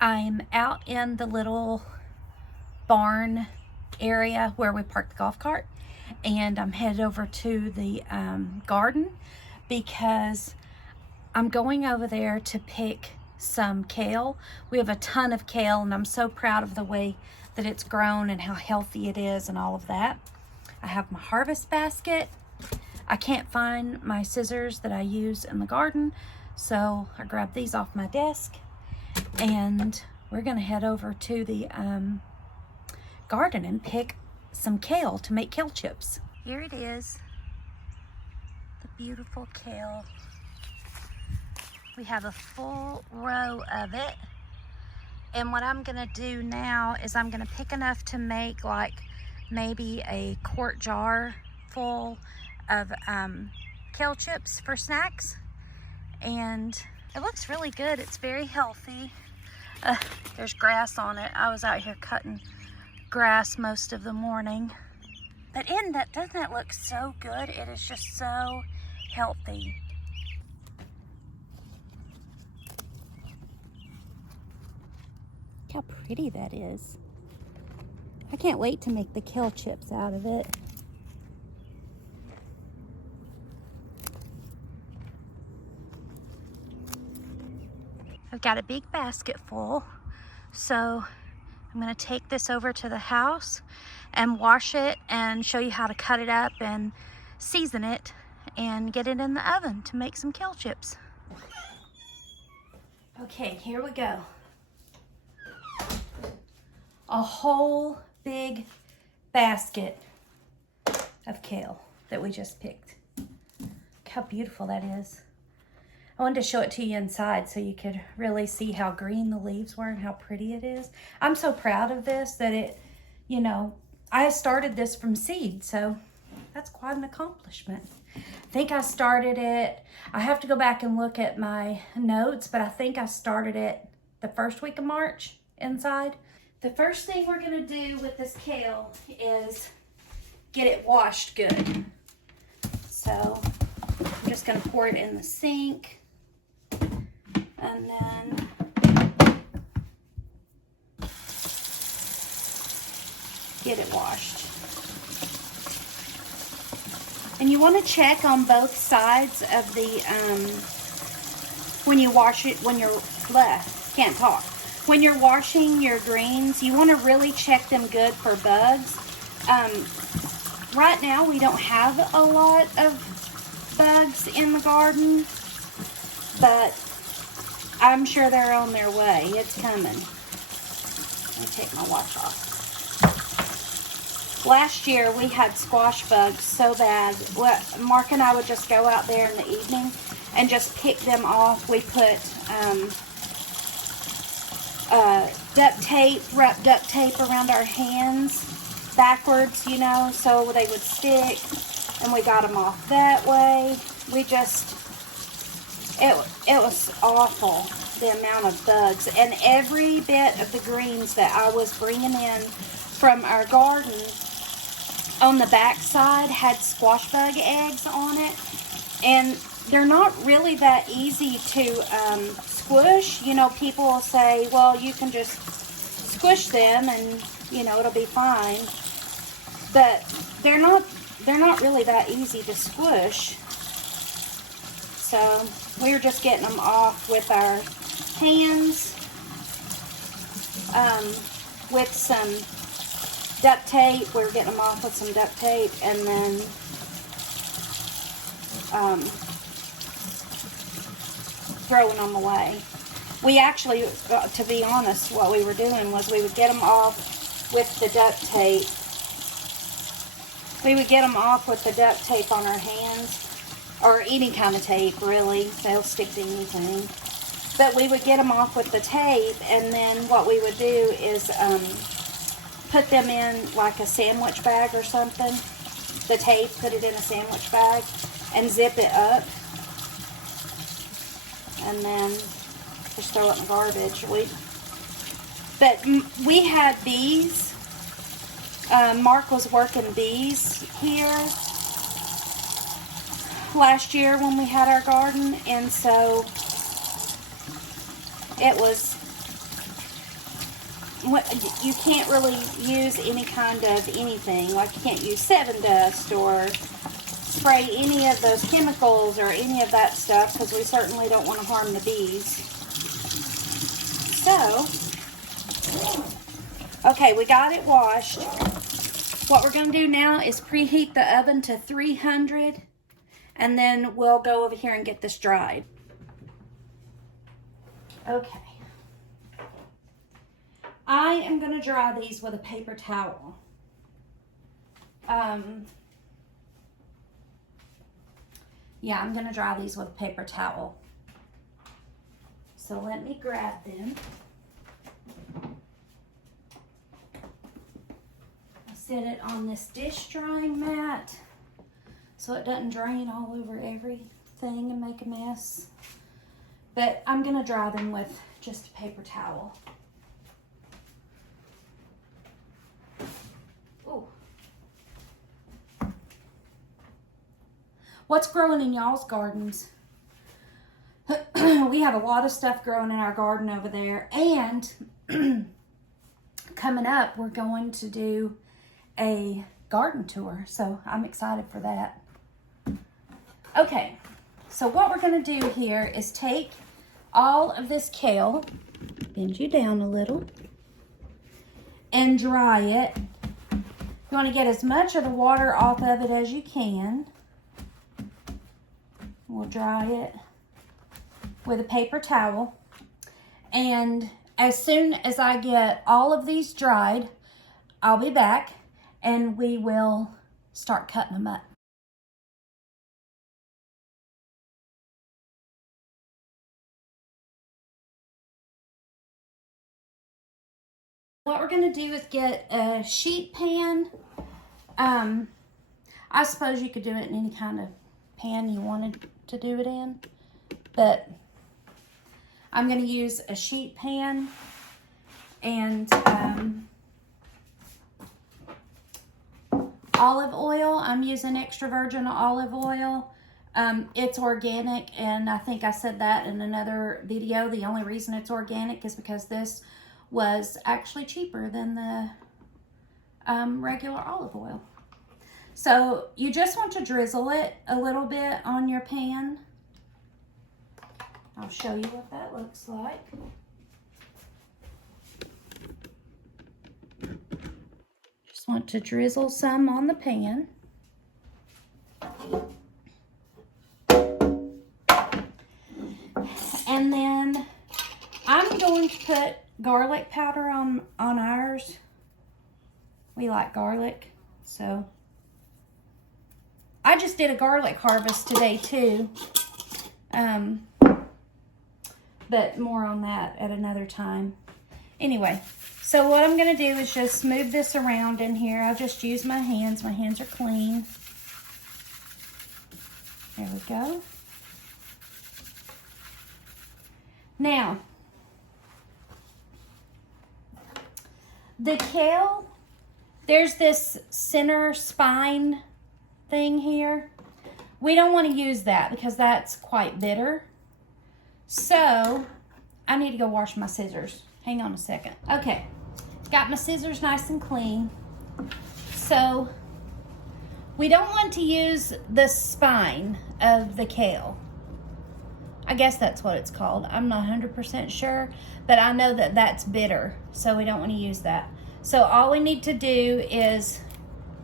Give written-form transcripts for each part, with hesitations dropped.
I'm out in the little barn area where we park the golf cart, and I'm headed over to the garden because I'm going over there to pick some kale. We have a ton of kale, and I'm so proud of the way that it's grown and how healthy it is and all of that. I have my harvest basket. I can't find my scissors that I use in the garden, so I grabbed these off my desk, and we're gonna head over to the garden and pick some kale to make kale chips. Here it is, the beautiful kale. We have a full row of it, and what I'm gonna do now is I'm gonna pick enough to make like maybe a quart jar full of kale chips for snacks, and it looks really good. It's very healthy. There's grass on it. I was out here cutting grass most of the morning. But doesn't that look so good? It is just so healthy. Look how pretty that is. I can't wait to make the kale chips out of it. I've got a big basket full, so I'm gonna take this over to the house and wash it and show you how to cut it up and season it and get it in the oven to make some kale chips. Okay, here we go. A whole big basket of kale that we just picked. Look how beautiful that is. I wanted to show it to you inside so you could really see how green the leaves were and how pretty it is. I'm so proud of this that it, you know, I started this from seed, so that's quite an accomplishment. I think I started it, I have to go back and look at my notes, but I think I started it the first week of March inside. The first thing we're gonna do with this kale is get it washed good. So I'm just gonna pour it in the sink and then get it washed. And you want to check on both sides of the, when you wash it, when you're can't talk. When you're washing your greens, you want to really check them good for bugs. Right now we don't have a lot of bugs in the garden, but I'm sure they're on their way. It's coming. Let me take my watch off. Last year we had squash bugs so bad. Mark and I would just go out there in the evening and just pick them off. We put wrap duct tape around our hands backwards, you know, so they would stick, and we got them off that way. We just, it was awful, the amount of bugs, and every bit of the greens that I was bringing in from our garden on the back side had squash bug eggs on it, and they're not really that easy to squish. You know, people will say, well, you can just squish them and, you know, it'll be fine, but they're not really that easy to squish. So we were just getting them off with our hands, with some duct tape. We were getting them off with some duct tape, and then throwing them away. We actually, to be honest, what we were doing was we would get them off with the duct tape. We would get them off with the duct tape on our hands, or any kind of tape, really. They'll stick to anything. But we would get them off with the tape, and then what we would do is put them in like a sandwich bag or something. The tape, put it in a sandwich bag, and zip it up. And then just throw it in the garbage. But we had bees. Mark was working bees here last year when we had our garden, and so it was you can't really use any kind of anything. Like you can't use 7 Dust or spray any of those chemicals or any of that stuff, because we certainly don't want to harm the bees. So, okay, we got it washed. What we're going to do now is preheat the oven to 300, and then we'll go over here and get this dried. Okay. I am going to dry these with a paper towel. Yeah, I'm going to dry these with a paper towel. So let me grab them. I'll set it on this dish drying mat so it doesn't drain all over everything and make a mess. But I'm going to dry them with just a paper towel. Ooh. What's growing in y'all's gardens? We have a lot of stuff growing in our garden over there. And coming up, we're going to do a garden tour. So I'm excited for that. Okay, so what we're going to do here is take all of this kale, bend you down a little, and dry it. You want to get as much of the water off of it as you can. We'll dry it with a paper towel. And as soon as I get all of these dried, I'll be back and we will start cutting them up. What we're going to do is get a sheet pan. I suppose you could do it in any kind of pan you wanted to do it in, but I'm going to use a sheet pan and olive oil. I'm using extra virgin olive oil. It's organic, and I think I said that in another video. The only reason it's organic is because this was actually cheaper than the regular olive oil. So you just want to drizzle it a little bit on your pan. I'll show you what that looks like. Just want to drizzle some on the pan. And then I'm going to put garlic powder on ours. We like garlic, so I just did a garlic harvest today too, but more on that at another time. Anyway, so what I'm going to do is just move this around in here. I'll just use my hands. My hands are clean. There we go. Now, the kale, there's this center spine thing here. We don't want to use that because that's quite bitter. So I need to go wash my scissors. Hang on a second. Okay, got my scissors nice and clean. So we don't want to use the spine of the kale. I guess that's what it's called. I'm not 100% sure, but I know that that's bitter, so we don't want to use that. So all we need to do is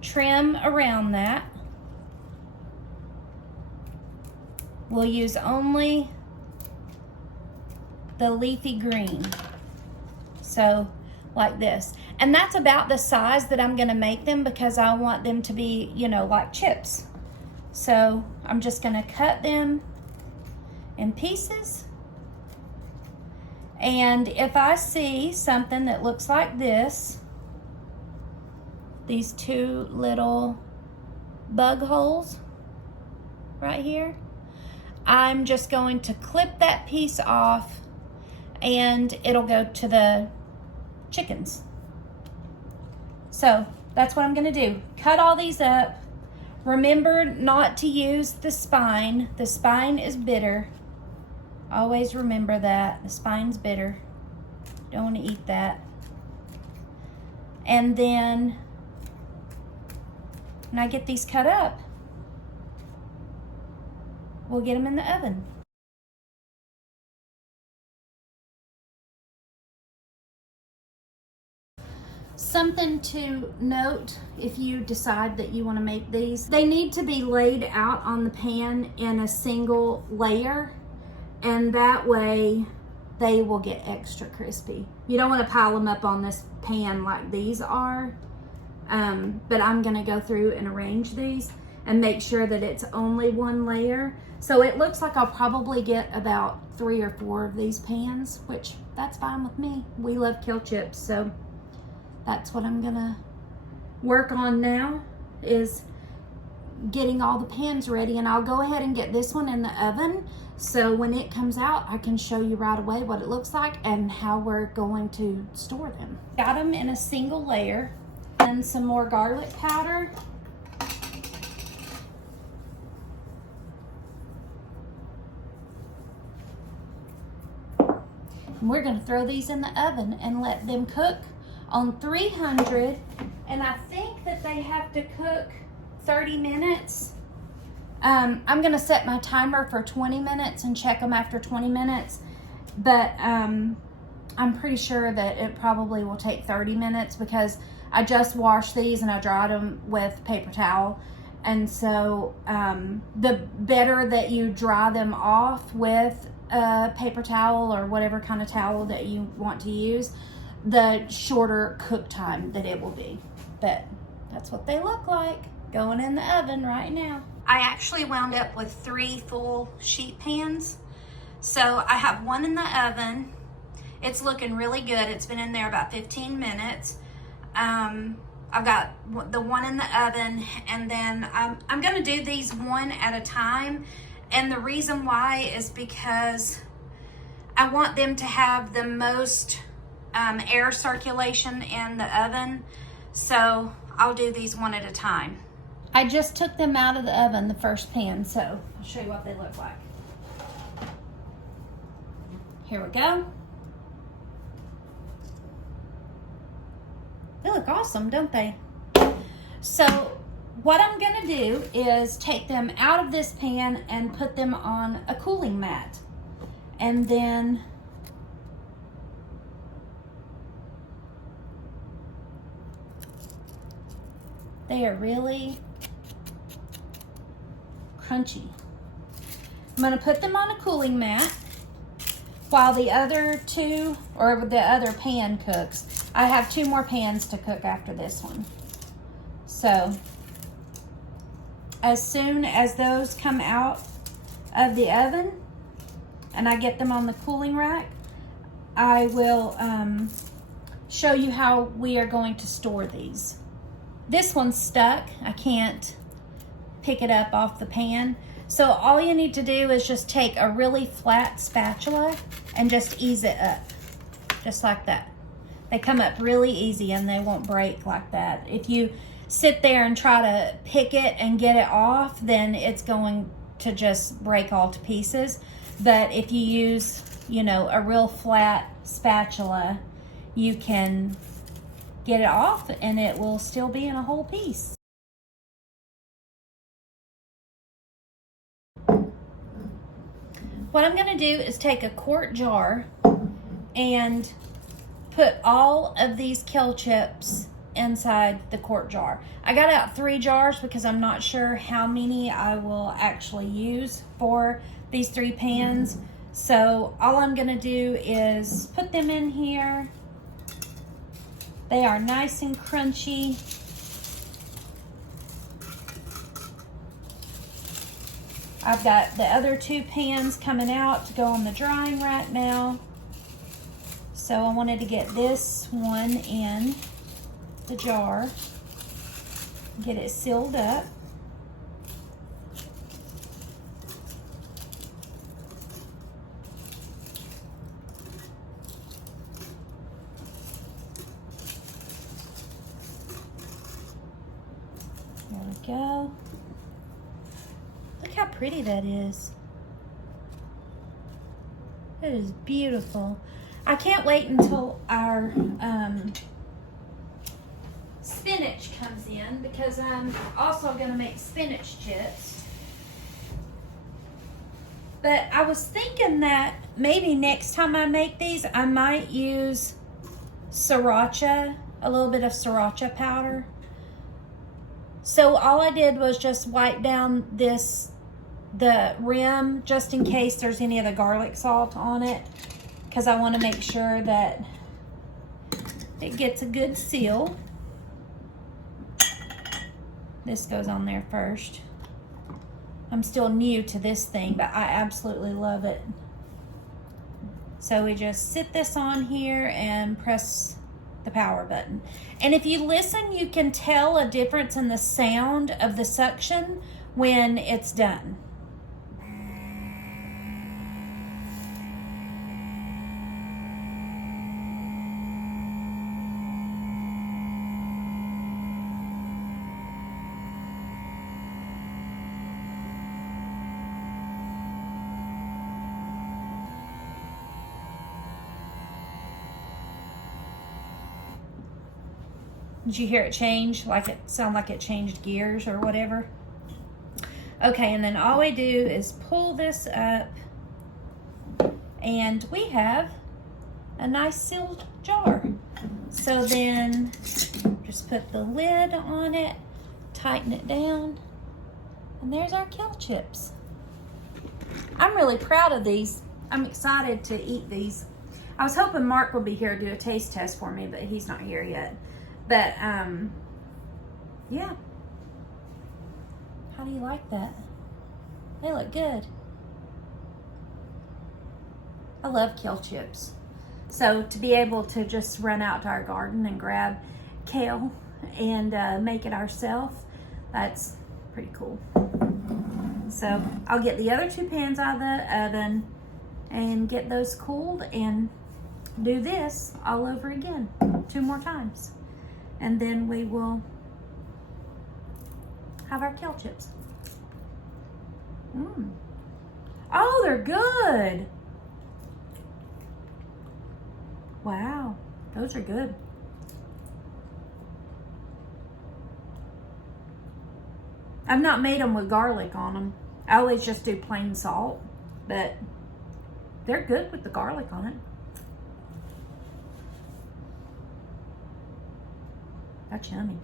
trim around that. We'll use only the leafy green. So like this. And that's about the size that I'm gonna make them because I want them to be, you know, like chips. So I'm just gonna cut them in pieces. And if I see something that looks like this, these two little bug holes right here, I'm just going to clip that piece off and it'll go to the chickens. So that's what I'm gonna do. Cut all these up. Remember not to use the spine. The spine is bitter. Always remember that. The spine's bitter. Don't want to eat that. And then when I get these cut up, we'll get them in the oven. Something to note if you decide that you want to make these, they need to be laid out on the pan in a single layer, and that way they will get extra crispy. You don't want to pile them up on this pan like these are, but I'm going to go through and arrange these and make sure that it's only one layer. So it looks like I'll probably get about 3 or 4 of these pans, which that's fine with me. We love kale chips, so that's what I'm gonna work on now, is getting all the pans ready, and I'll go ahead and get this one in the oven so when it comes out I can show you right away what it looks like and how we're going to store them. Got them in a single layer, and some more garlic powder. And we're gonna throw these in the oven and let them cook on 300, and I think that they have to cook 30 minutes. I'm gonna set my timer for 20 minutes and check them after 20 minutes, but I'm pretty sure that it probably will take 30 minutes because I just washed these and I dried them with paper towel. And so the better that you dry them off with a paper towel or whatever kind of towel that you want to use, the shorter cook time that it will be. But that's what they look like going in the oven right now. I actually wound up with 3 full sheet pans. So I have one in the oven. It's looking really good. It's been in there about 15 minutes. I've got the one in the oven, and then I'm gonna do these one at a time. And the reason why is because I want them to have the most air circulation in the oven, so I'll do these one at a time. I just took them out of the oven, the first pan, so I'll show you what they look like. Here we go. They look awesome, don't they? So what I'm gonna do is take them out of this pan and put them on a cooling mat, and then they are really crunchy. I'm gonna put them on a cooling mat while the other two, or the other pan cooks. I have 2 more pans to cook after this one. So as soon as those come out of the oven and I get them on the cooling rack, I will show you how we are going to store these. This one's stuck. I can't pick it up off the pan. So all you need to do is just take a really flat spatula and just ease it up, just like that. They come up really easy and they won't break like that. If you sit there and try to pick it and get it off, then it's going to just break all to pieces. But if you use, you know, a real flat spatula, you can get it off and it will still be in a whole piece. What I'm gonna do is take a quart jar and put all of these kale chips inside the quart jar. I got out 3 jars because I'm not sure how many I will actually use for these 3 pans. So all I'm gonna do is put them in here. They are nice and crunchy. I've got the other 2 pans coming out to go on the drying rack now. So I wanted to get this one in the jar, get it sealed up. There we go. Look how pretty that is. That is beautiful. I can't wait until our spinach comes in, because I'm also going to make spinach chips. But I was thinking that maybe next time I make these, I might use sriracha, a little bit of sriracha powder. So all I did was just wipe down the rim, just in case there's any of the garlic salt on it, because I want to make sure that it gets a good seal. This goes on there first. I'm still new to this thing, but I absolutely love it. So we just sit this on here and press the power button. And if you listen, you can tell a difference in the sound of the suction when it's done. Did you hear it change? Like it sound like it changed gears or whatever? Okay, and then all we do is pull this up, and we have a nice sealed jar. So then just put the lid on it, tighten it down, and there's our kale chips. I'm really proud of these. I'm excited to eat these. I was hoping Mark would be here to do a taste test for me, but he's not here yet. But, yeah. How do you like that? They look good. I love kale chips. So to be able to just run out to our garden and grab kale and make it ourselves, that's pretty cool. So I'll get the other 2 pans out of the oven and get those cooled and do this all over again 2 more times. And then we will have our kale chips. Oh, they're good. Wow, those are good. I've not made them with garlic on them. I always just do plain salt, but they're good with the garlic on it. That's yummy.